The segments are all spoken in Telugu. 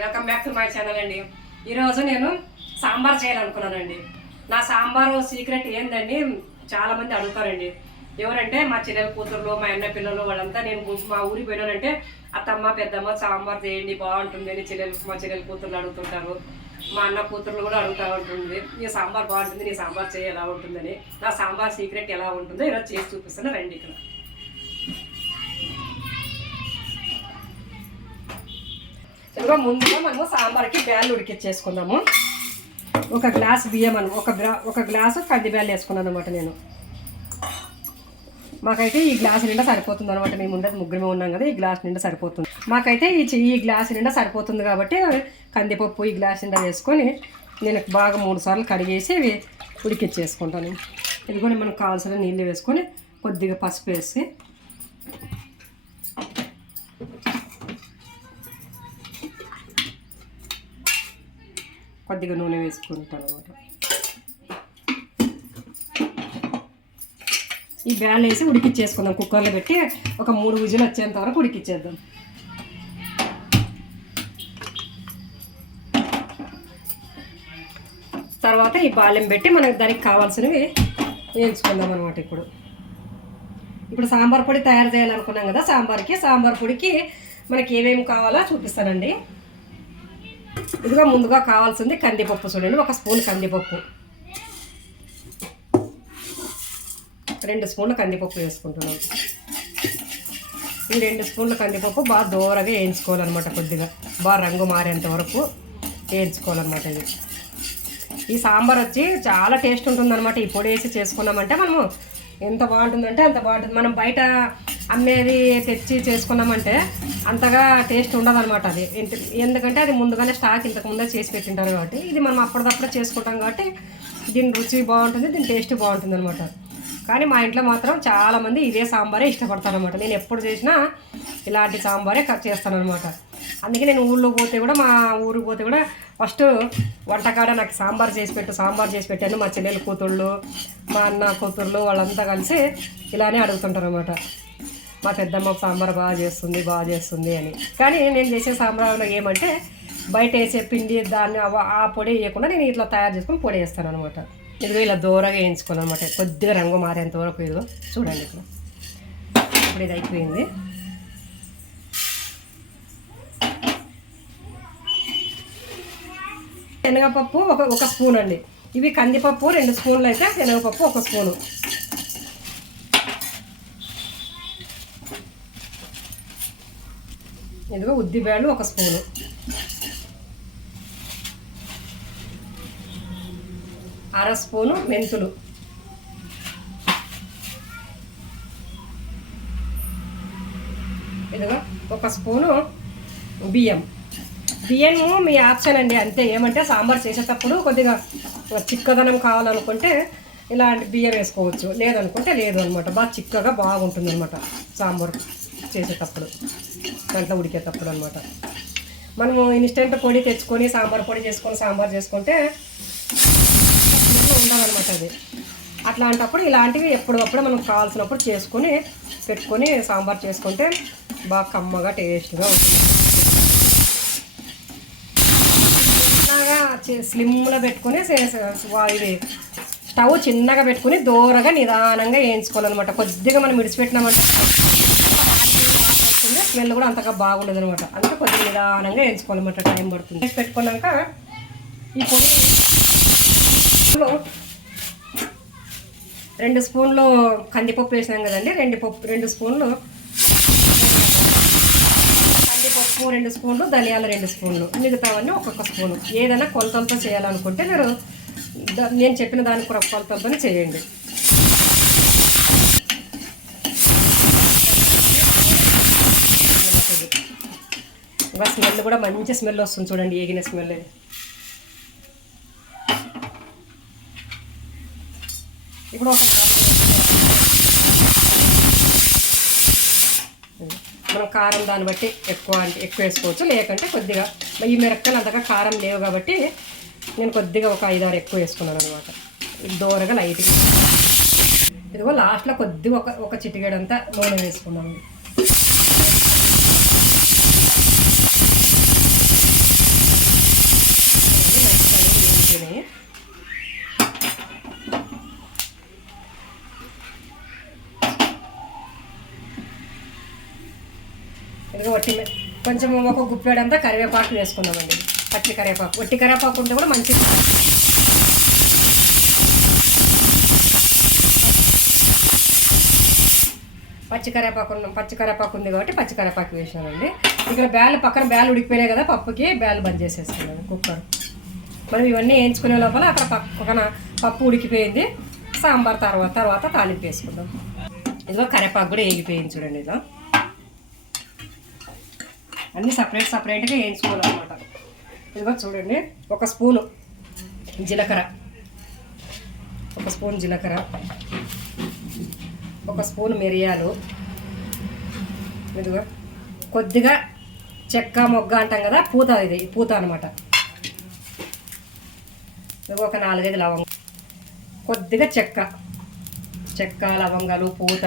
Welcome back to my channel అండి. ఈరోజు నేను సాంబార్ చేయాలనుకున్నానండి. నా సాంబారు సీక్రెట్ ఏందండి చాలామంది అడుగుతారండి. ఎవరంటే మా చెల్లెల కూతుర్లు, మా అన్న పిల్లలు వాళ్ళంతా నేను మా ఊరికి పోయినానంటే అత్తమ్మ పెద్దమ్మ సాంబార్ చేయండి బాగుంటుంది అని మా చెల్లెల కూతుర్లు అడుగుతుంటారు. మా అన్న కూతుర్లు కూడా అడుగుతూ ఉంటుంది, నీ సాంబార్ బాగుంటుంది, నీ సాంబార్ చేయి ఎలా ఉంటుందని. నా సాంబార్ సీక్రెట్ ఎలా ఉంటుందో ఈరోజు చేసి చూపిస్తాను రండి. ఇక్కడ ఇంకా ముందుగా మనము సాంబార్కి బ్యాళ్ళు ఉడికిచ్చేసుకుందాము. ఒక గ్లాస్ బియ్యం ఒక గ్లాసు కంది బ్యాళ్ళు వేసుకున్నాను అనమాట నేను. మాకైతే ఈ గ్లాస్ నిండా సరిపోతుంది అనమాట. మేము ఉండేది ముగ్గురమే ఉన్నాం కదా, ఈ గ్లాస్ నిండా సరిపోతుంది మాకైతే. ఈ గ్లాస్ నిండా సరిపోతుంది కాబట్టి కందిపప్పు ఈ గ్లాస్ నిండా వేసుకొని నేను బాగా 3 సార్లు కడిగేసి ఉడికిచ్చేసుకుంటాను. ఇదిగోని మనకు కావాల్సిన నీళ్ళు వేసుకొని కొద్దిగా పసుపు వేసి కొద్దిగా నూనె వేసుకుంటాను అనమాట. ఈ బ్యాల్ వేసి ఉడికిచ్చేసుకుందాం. కుక్కర్లో పెట్టి ఒక 3 విజిల్ వచ్చేంత వరకు ఉడికిచ్చేద్దాం. తర్వాత ఈ బాలెం పెట్టి మనకు దానికి కావాల్సినవి వేయించుకుందాం అనమాట. ఇప్పుడు సాంబార్ పొడి తయారు చేయాలనుకున్నాం కదా, సాంబార్ పొడికి మనకి ఏమేమి కావాలో చూపిస్తానండి. ఇదిగా ముందుగా కావాల్సింది కందిపప్పు. చూడండి, 1 స్పూన్ కందిపప్పు, 2 స్పూన్ల కందిపప్పు వేసుకుంటున్నాం. ఈ 2 స్పూన్ల కందిపప్పు బాగా దూరగా వేయించుకోవాలన్నమాట. కొద్దిగా బాగా రంగు మారేంత వరకు వేయించుకోవాలన్నమాట. ఈ సాంబార్ వచ్చి చాలా టేస్ట్ ఉంటుందన్నమాట. ఈ పొడి వేసి చేసుకున్నామంటే మనము ఎంత బాగుంటుందంటే అంత బాగుంటుంది. మనం బయట అమ్మేది తెచ్చి చేసుకున్నామంటే అంతగా టేస్ట్ ఉండదు అనమాట. అది ఎందుకంటే అది ముందుగానే స్టాక్ ఇంతకుముందే చేసి పెట్టింటారు కాబట్టి, ఇది మనం అప్పటిదప్పుడు చేసుకుంటాం కాబట్టి దీని రుచి బాగుంటుంది, దీని టేస్ట్ బాగుంటుంది అనమాట. కానీ మా ఇంట్లో మాత్రం చాలామంది ఇదే సాంబారే ఇష్టపడతారు అనమాట. నేను ఎప్పుడు చేసినా ఇలాంటి సాంబారే చేస్తాను అనమాట. అందుకే నేను ఊళ్ళోకి పోతే కూడా, మా ఊరికి పోతే కూడా ఫస్ట్ వంటకాడ నాకు సాంబార్ చేసి పెట్టాను. మా చెల్లెల కూతుళ్ళు, మా అన్న కూతుర్లు వాళ్ళంతా కలిసి ఇలానే అడుగుతుంటారు అనమాట. మా పెద్దమ్మ సాంబార్ బాగా చేస్తుంది అని. కానీ నేను చేసే సాంబార్లో ఏమంటే బయట వేసే పిండి దాన్ని ఆ పొడి వేయకుండా నేను ఇట్లా తయారు చేసుకుని పొడి వేస్తాను అనమాట. ఇదిగో ఇలా దూరగా వేయించుకోను అనమాట. కొద్దిగా రంగు మారేంత వరకు. ఇదిగో చూడండి, ఇప్పుడు ఇది అయిపోయింది. శనగపప్పు ఒక స్పూన్ అండి. ఇవి కందిపప్పు 2 స్పూన్లు అయితే శనగపప్పు 1 స్పూను. ఇదిగో ఉద్దిబేళ్ళు 1 స్పూను. అర స్పూను మెంతులు. ఇదిగో 1 స్పూను బియ్యము మీ ఆప్షన్ అండి, అంతే. ఏమంటే సాంబార్ చేసేటప్పుడు కొద్దిగా చిక్కదనం కావాలనుకుంటే ఇలాంటి బియ్యం వేసుకోవచ్చు, లేదనుకుంటే లేదు అనమాట. బాగా చిక్కగా బాగుంటుంది అనమాట సాంబార్ చేసేటప్పుడు, దాంట్లో ఉడికేటప్పుడు అనమాట. మనము ఇన్స్టెంట్ పొడి తెచ్చుకొని సాంబార్ పొడి చేసుకొని సాంబార్ చేసుకుంటే ఉండాలన్నమాట. అది అట్లాంటప్పుడు ఇలాంటివి ఎప్పుడప్పుడు మనకు కావాల్సినప్పుడు చేసుకొని పెట్టుకొని సాంబార్ చేసుకుంటే బాగా కమ్మగా టేస్ట్గా ఉంటుంది. చిన్నగా స్లిమ్లో పెట్టుకొని ఇది స్టవ్ చిన్నగా పెట్టుకుని దూరగా నిదానంగా వేయించుకోవాలన్నమాట. కొద్దిగా మనం విడిచిపెట్టినామంటే స్మెల్ కూడా అంతగా బాగుండదు అనమాట. అందుకే కొద్దిగా నిదానంగా వేయించుకోవాలన్నమాట, టైం పడుతుంది. వేసి పెట్టుకున్నాక ఈ పొడి 2 స్పూన్లు కందిపప్పు వేసినాం కదండి, 2 స్పూన్లు కందిపప్పు, 2 స్పూన్లు ధనియాలు, 2 స్పూన్లు, మిగతావన్నీ 1 స్పూను. ఏదైనా కొలతలతో చేయాలనుకుంటే మీరు నేను చెప్పిన దాని కొలతలతోనే చేయండి. ఇంకా స్మెల్ కూడా మంచి స్మెల్ వస్తుంది చూడండి, ఏగిన స్మెల్. ఇప్పుడు మనం కారం దాన్ని బట్టి ఎక్కువ వేసుకోవచ్చు, లేకంటే కొద్దిగా. ఈ మిరపకాయలు అంతగా కారం లేవు కాబట్టి నేను కొద్దిగా ఒక 5-6 ఎక్కువ వేసుకున్నాను అనమాట. దూరగా లైట్గా. ఇదిగో లాస్ట్లో కొద్దిగా ఒక చిటికెడంతా నూనె వేసుకున్నాము. కొంచెం ఒక గుప్పెడంతా కరివేపాకు వేసుకుందామండి. పచ్చి కరివేపాకు, ఒట్టి కరివేపాకు ఉంటే కూడా మంచిది. పచ్చి కరివేపాకు ఉంది కాబట్టి పచ్చి కరివేపాకు వేసినామండి. ఇక్కడ పక్కన బ్యాలు ఉడికిపోయినాయి కదా, పప్పుకి బ్యాలు బంద్ చేసేసుకున్నాను కుక్కర్. మనం ఇవన్నీ వేయించుకునే లోపల అక్కడ పక్కన పప్పు ఉడికిపోయింది. సాంబార్ తర్వాత తాలింపు వేసుకుందాం. ఇదిగో కరివేపాకు కూడా వేగిపోయింది చూడండి. ఇలా అన్నీ సపరేట్గా వేయించుకోవాలన్నమాట. ఇదిగో చూడండి, ఒక స్పూన్ జీలకర్ర, ఒక స్పూన్ మిరియాలు, ఇదిగో కొద్దిగా చెక్క మొగ్గ అంటాం కదా, పూత అనమాట. ఇదిగో ఒక 4-5 లవంగం, కొద్దిగా చెక్క లవంగాలు, పూత,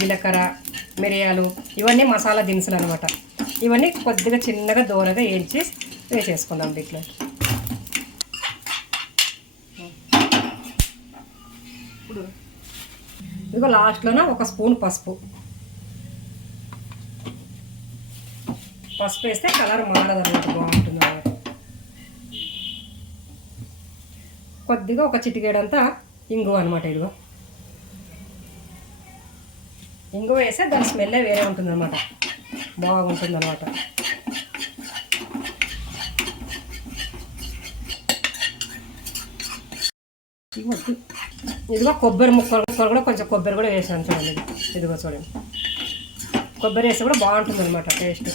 జీలకర్ర, మిరియాలు, ఇవన్నీ మసాలా దినుసులు అనమాట. ఇవన్నీ కొద్దిగా చిన్నగా దూరగా వేయించి వేసేసుకుందాం దీంట్లో. ఇదిగో లాస్ట్లోన ఒక స్పూన్ పసుపు వేస్తే కలర్ మారదన్నమాట, బాగుంటుంది అన్నమాట. కొద్దిగా ఒక చిటికేడంతా ఇంగువ అనమాట. ఇదిగో ఇంగువ వేస్తే దాని స్మెల్లే వేరే ఉంటుంది అనమాట, బాగుంటుంది అనమాట. ఇదిగో కొబ్బరి ముక్కలు కూడా కొంచెం కొబ్బరి కూడా వేసాను చూడండి. ఇదిగో చూడండి, కొబ్బరి వేస్తే కూడా బాగుంటుంది అనమాట టేస్ట్.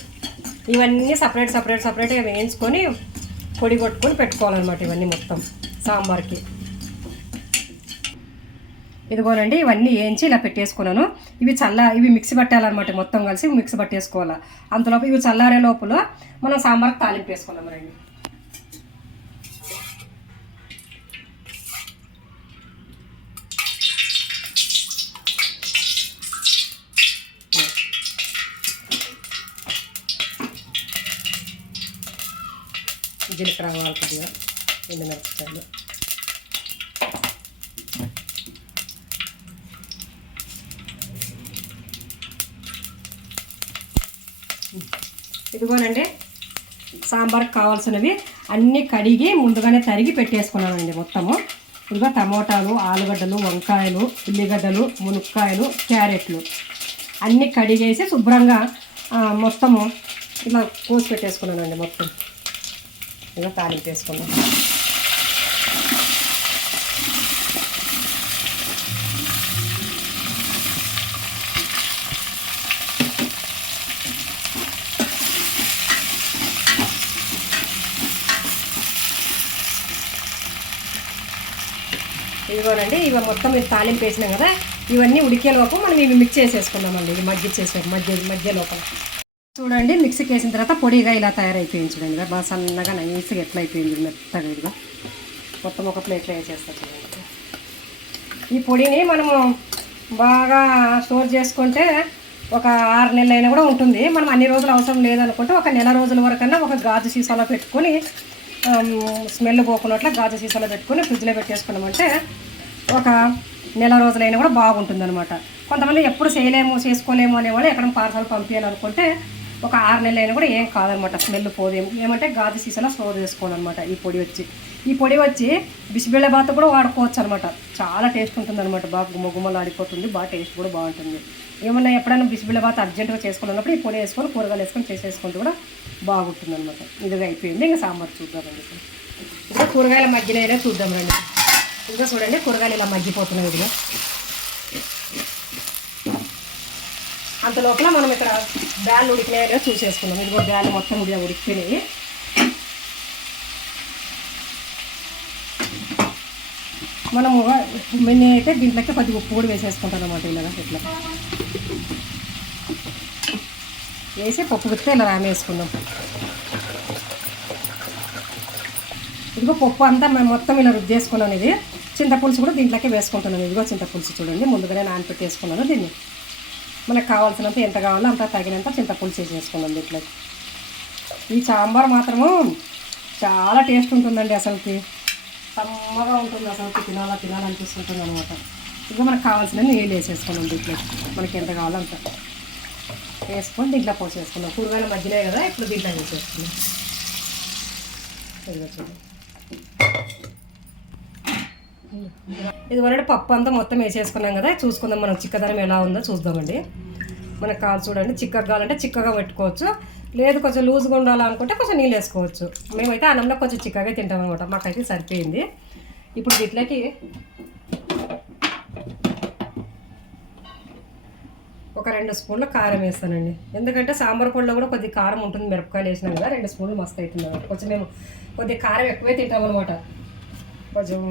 ఇవన్నీ సపరేట్గా వేయించుకొని పొడి కొట్టుకొని పెట్టుకోవాలన్నమాట. ఇవన్నీ మొత్తం సాంబార్కి. ఇదిగోనండి, ఇవన్నీ వేయించి ఇలా పెట్టేసుకున్నాను. ఇవి మిక్సీ పట్టాలన్నమాట, మొత్తం కలిసి మిక్సీ పట్టేసుకోవాలి. అంతలోపు ఇవి చల్లారే లోపల మనం సాంబార్కి తాలింపు వేసుకున్నాం రండి. జీలకర్ర ఆవాలు, కొద్దిగా ఎండుమిరపకాయలు, ఇదిగోనండి సాంబార్కి కావాల్సినవి అన్నీ కడిగి ముందుగానే తరిగి పెట్టేసుకున్నానండి మొత్తము. ఇదిగో టమోటాలు, ఆలుగడ్డలు, వంకాయలు, ఉల్లిగడ్డలు, మునక్కాయలు, క్యారెట్లు అన్నీ కడిగేసి శుభ్రంగా మొత్తము ఇలా కోసి పెట్టేసుకున్నానండి మొత్తం. ఇలా తాలింపు వేసుకున్నాం. ఇదిగోనండి, ఇవి మొత్తం తాలింపు వేసినాం కదా, ఇవన్నీ ఉడికేలోపు మనం ఇవి మిక్స్ చేసేసుకున్నామండి. ఇది మధ్య లోపల చూడండి. మిక్సీకి వేసిన తర్వాత పొడిగా ఇలా తయారైపోయింది చూడండి. బాగా సన్నగా నైస్గా ఎట్లా అయిపోయింది, మెత్తగా. ఇదిగా మొత్తం ఒక ప్లేట్లో వేసేస్తాం చూడండి. ఈ పొడిని మనము బాగా స్టోర్ చేసుకుంటే ఒక 6 నెలలైనా కూడా ఉంటుంది. మనం అన్ని రోజులు అవసరం లేదనుకుంటే ఒక నెల రోజుల వరకన్నా ఒక గాజు సీసాలో పెట్టుకొని, స్మెల్ పోకున్నట్లు గాజు సీసాలో పెట్టుకొని ఫ్రిడ్జ్లో పెట్టేసుకున్నామంటే ఒక నెల రోజులైనా కూడా బాగుంటుంది అనమాట. కొంతమంది ఎప్పుడు చేసుకోలేము అనేవాళ్ళు ఎక్కడ పార్సల్ పంపించాలనుకుంటే ఒక 6 నెలలైనా కూడా ఏం కాదనమాట, స్మెల్ పోదేమో. ఏమంటే గాజు సీసాలో స్టోర్ చేసుకోవాలన్నమాట. ఈ పొడి వచ్చి బిసిబెళ్ళబాత్ కూడా వాడుకోవచ్చు అనమాట. చాలా టేస్ట్ ఉంటుంది అనమాట, బాగా గుమ్మగుమ్మలు ఆడిపోతుంది, బాగా టేస్ట్ కూడా బాగుంటుంది. ఏమన్నా ఎప్పుడైనా బిసిబెళ్ళబాత్ అర్జెంటుగా చేసుకోవాలన్నప్పుడు ఈ పొడి వేసుకొని కూరగాయలు వేసుకొని చేసేసుకుంటూ కూడా బాగుంటుంది అనమాట. ఇదిగా అయిపోయింది. ఇంకా సాంబార్ చూద్దామండి. ఇంకా కూరగాయల మగ్గినైనా చూద్దామండి. ఇంకా చూడండి, కూరగాయలు ఇలా మగ్గిపోతున్నాయి. ఇదిగా అంత లోపల మనం ఇక్కడ బ్యాలు ఉడికినాయో చూసేసుకున్నాం. ఇదిగో బ్యాలు మొత్తం ఉడికిపోయినాయి. మనము అయితే దీంట్లోకి కొద్దిగా ఉప్పు కూడా వేసేసుకుంటాం అన్నమాట. ఇలాగా ఇట్లా వేసి పప్పు గుత్తే ఇలా రామేసుకుందాం. ఇదిగో పప్పు అంతా మేము మొత్తం ఇలా రుద్దేసుకున్నాను. ఇది చింతపులుసు కూడా దీంట్లోకి వేసుకుంటున్నాను. ఇదిగో చింతపులుసు చూడండి, ముందుగానే నానపెట్టేసుకున్నాను. దీన్ని మనకు కావాల్సినంత ఎంత కావాలో అంత తగినంత చింతపులుసు వేసేసుకున్నాం దీంట్లో. ఈ సాంబార్ మాత్రము చాలా టేస్ట్ ఉంటుందండి, అసలుకి సమ్మగా ఉంటుంది. అసలుకి తినాలనిపిస్తుంటుంది అనమాట. ఇంకా మనకు కావాల్సినవి నీళ్ళు వేసేసుకున్నాం దీంట్లో, మనకి ఎంత కావాలో అంత. వేసుకొని దీంట్లో పోసేసుకున్నాం. కూరగాయల మధ్యనే కదా, ఇప్పుడు దీంట్లో వేసేసుకున్నాం. ఇది వరకు పప్పు అంతా మొత్తం వేసేసుకున్నాం కదా, చూసుకుందాం మనం చిక్కదనం ఎలా ఉందో చూద్దామండి. మనకు కావాలి చూడండి, చిక్కగా కావాలంటే చిక్కగా పెట్టుకోవచ్చు, లేదు కొంచెం లూజ్గా ఉండాలనుకుంటే కొంచెం నీళ్ళు వేసుకోవచ్చు. మేమైతే అన్నంలో కొంచెం చిక్కగా తింటాం అనమాట, మాకైతే సరిపోయింది. ఇప్పుడు వీటిలోకి ఒక 2 స్పూన్ల కారం వేస్తానండి, ఎందుకంటే సాంబార్ పొడిలో కూడా కొద్దిగా కారం ఉంటుంది, మిరపకాయలు వేసినాం కదా, 2 స్పూన్లు మస్తు అవుతుంది అనమాట. కొంచెం మేము కొద్దిగా కారం ఎక్కువే తింటాం అనమాట, కొంచెం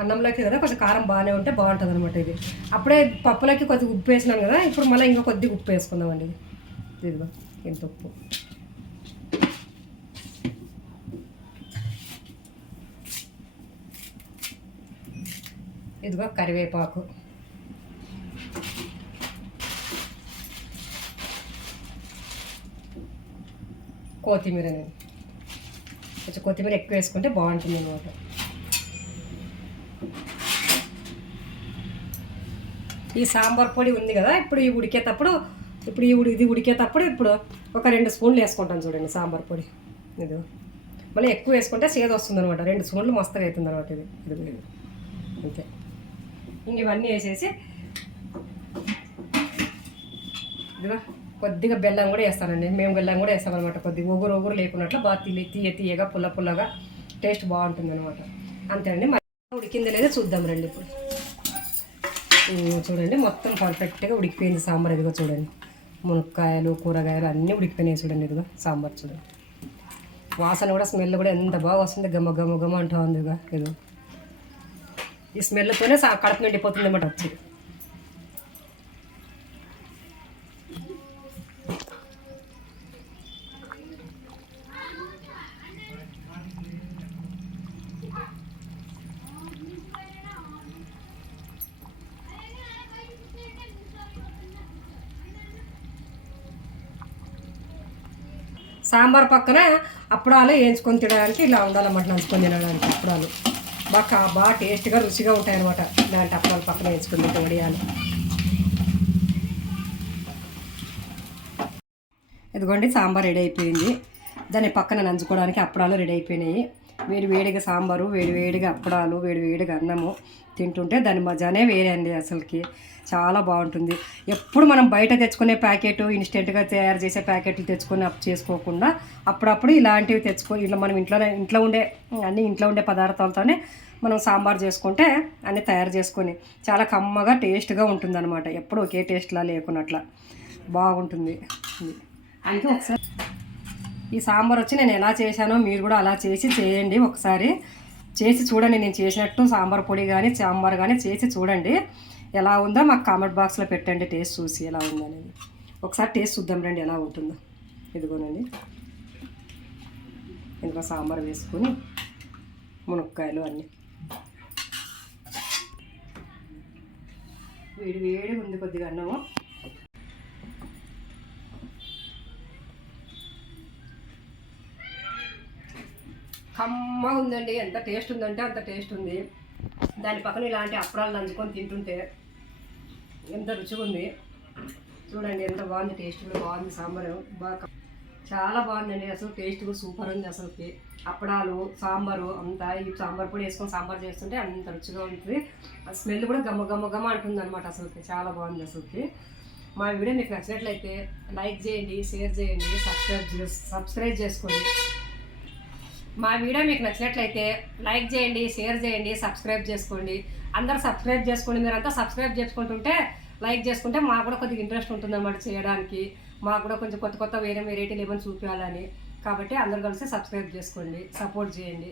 అన్నంలోకి కదా కొంచెం కారం బాగానే ఉంటే బాగుంటుంది అనమాట. ఇది అప్పుడే పప్పులోకి కొద్దిగా ఉప్పు వేసినాం కదా, ఇప్పుడు మళ్ళీ ఇంకా కొద్దిగా ఉప్పు వేసుకుందామండి. ఇదిగో ఇంత ఉప్పు, ఇదిగో కరివేపాకు, కొత్తిమీర, కొంచెం కొత్తిమీర ఎక్కువ వేసుకుంటే బాగుంటుంది అనమాట. ఈ సాంబార్ పొడి ఉంది కదా, ఇప్పుడు ఇది ఉడికేటప్పుడు ఇప్పుడు ఒక 2 స్పూన్లు వేసుకుంటాను చూడండి సాంబార్ పొడి. ఇది మళ్ళీ ఎక్కువ వేసుకుంటే సేద వస్తుంది అనమాట, 2 స్పూన్లు మస్తుగా అవుతుంది అనమాట. ఇది అంతే. ఇంక ఇవన్నీ వేసేసి ఇదిగో కొద్దిగా బెల్లం కూడా వేస్తానండి, మేము బెల్లం కూడా వేస్తామన్నమాట. కొద్దిగా ఒగురు లేకున్నట్లు బాగా తీయగా పుల్లగా టేస్ట్ బాగుంటుంది అనమాట. అంతే అండి. ఉడికింది లేదో చూద్దాం రండి. ఇప్పుడు చూడండి మొత్తం పర్ఫెక్ట్గా ఉడికిపోయింది సాంబార్. ఇదిగో చూడండి, మునక్కాయలు కూరగాయలు అన్నీ ఉడికిపోయినాయి చూడండి. ఇదిగో సాంబార్ చూడండి, వాసన కూడా స్మెల్ కూడా ఎంత బాగా వస్తుంది, గమ్మ అంటా ఉంది. ఇదిగో ఈ స్మెల్తోనే కడుపు నిండిపోతుంది అన్నమాట వచ్చి. సాంబార్ పక్కన అప్పడాలు వేయించుకొని తినడానికి ఇలా ఉండాలన్నమాట, నంచుకొని తినడానికి. అప్పడాలు బాగా టేస్ట్గా రుచిగా ఉంటాయన్నమాట, ఇలాంటి అప్పడాలు పక్కన వేసుకుని వడియాలు. ఇదిగోండి సాంబార్ రెడీ అయిపోయింది, దాన్ని పక్కన నంచుకోవడానికి అప్పడాలు రెడీ అయిపోయినాయి. వేడిగా సాంబారు, వేడిగా అప్పడాలు, వేడిగా అన్నము తింటుంటే దాని మజానే వేరే అండి, అసలుకి చాలా బాగుంటుంది. ఎప్పుడు మనం బయట తెచ్చుకునే ప్యాకెట్, ఇన్స్టెంట్గా తయారు చేసే ప్యాకెట్లు తెచ్చుకొని చేసుకోకుండా అప్పుడప్పుడు ఇలాంటివి ఇలా మనం ఇంట్లో ఉండే పదార్థాలతోనే మనం సాంబార్ చేసుకుంటే అన్నీ తయారు చేసుకొని చాలా కమ్మగా టేస్ట్గా ఉంటుంది అనమాట. ఎప్పుడు ఒకే టేస్ట్లా లేకున్నట్లా బాగుంటుంది. అందుకే ఒకసారి ఈ సాంబార్ వచ్చి నేను ఎలా చేశానో మీరు కూడా అలా చేయండి, ఒకసారి చేసి చూడండి. నేను చేసినట్టు సాంబార్ పొడి కానీ సాంబార్ కానీ చేసి చూడండి, ఎలా ఉందో మాకు కామెంట్ బాక్స్లో పెట్టండి, టేస్ట్ చూసి ఎలా ఉందనేది. ఒకసారి టేస్ట్ చూద్దాం రండి ఎలా ఉంటుందో. ఇదిగోనండి, ఇందులో సాంబార్ వేసుకొని మునక్కాయలు అన్నీ వేడి ఉంది, కొద్దిగా అన్నము. కమ్మగా ఉందండి, ఎంత టేస్ట్ ఉందంటే అంత టేస్ట్ ఉంది. దాని పక్కన ఇలాంటి అప్పడాలు నంచుకొని తింటుంటే ఎంత రుచిగా ఉంది చూడండి, ఎంత బాగుంది, టేస్ట్ కూడా బాగుంది. సాంబార్ బాగా చాలా బాగుందండి, అసలు టేస్ట్ కూడా సూపర్ ఉంది అసలుకి. అప్పడాలు సాంబారు అంతా ఈ సాంబార్ పొడి వేసుకొని సాంబార్ చేస్తుంటే అంత రుచిగా ఉంటుంది. స్మెల్ కూడా గమ్మ అంటుంది అనమాట, అసలుకి చాలా బాగుంది అసలుకి. మా వీడియో మీకు నచ్చినట్లయితే లైక్ చేయండి, షేర్ చేయండి, సబ్స్క్రైబ్ చేసుకోండి. మా వీడియో మీకు నచ్చినట్లయితే లైక్ చేయండి, షేర్ చేయండి, సబ్స్క్రైబ్ చేసుకోండి. అందరూ సబ్స్క్రైబ్ చేసుకోండి. మీరంతా సబ్స్క్రైబ్ చేసుకుంటుంటే లైక్ చేసుకుంటే మాకు కూడా కొద్దిగా ఇంట్రెస్ట్ ఉంటుంది అన్నమాట చేయడానికి. మాకు కూడా కొంచెం కొత్త వేరే వెరైటీలు ఏమైనా చూపించాలని. కాబట్టి అందరూ కలిసి సబ్స్క్రైబ్ చేసుకోండి, సపోర్ట్ చేయండి.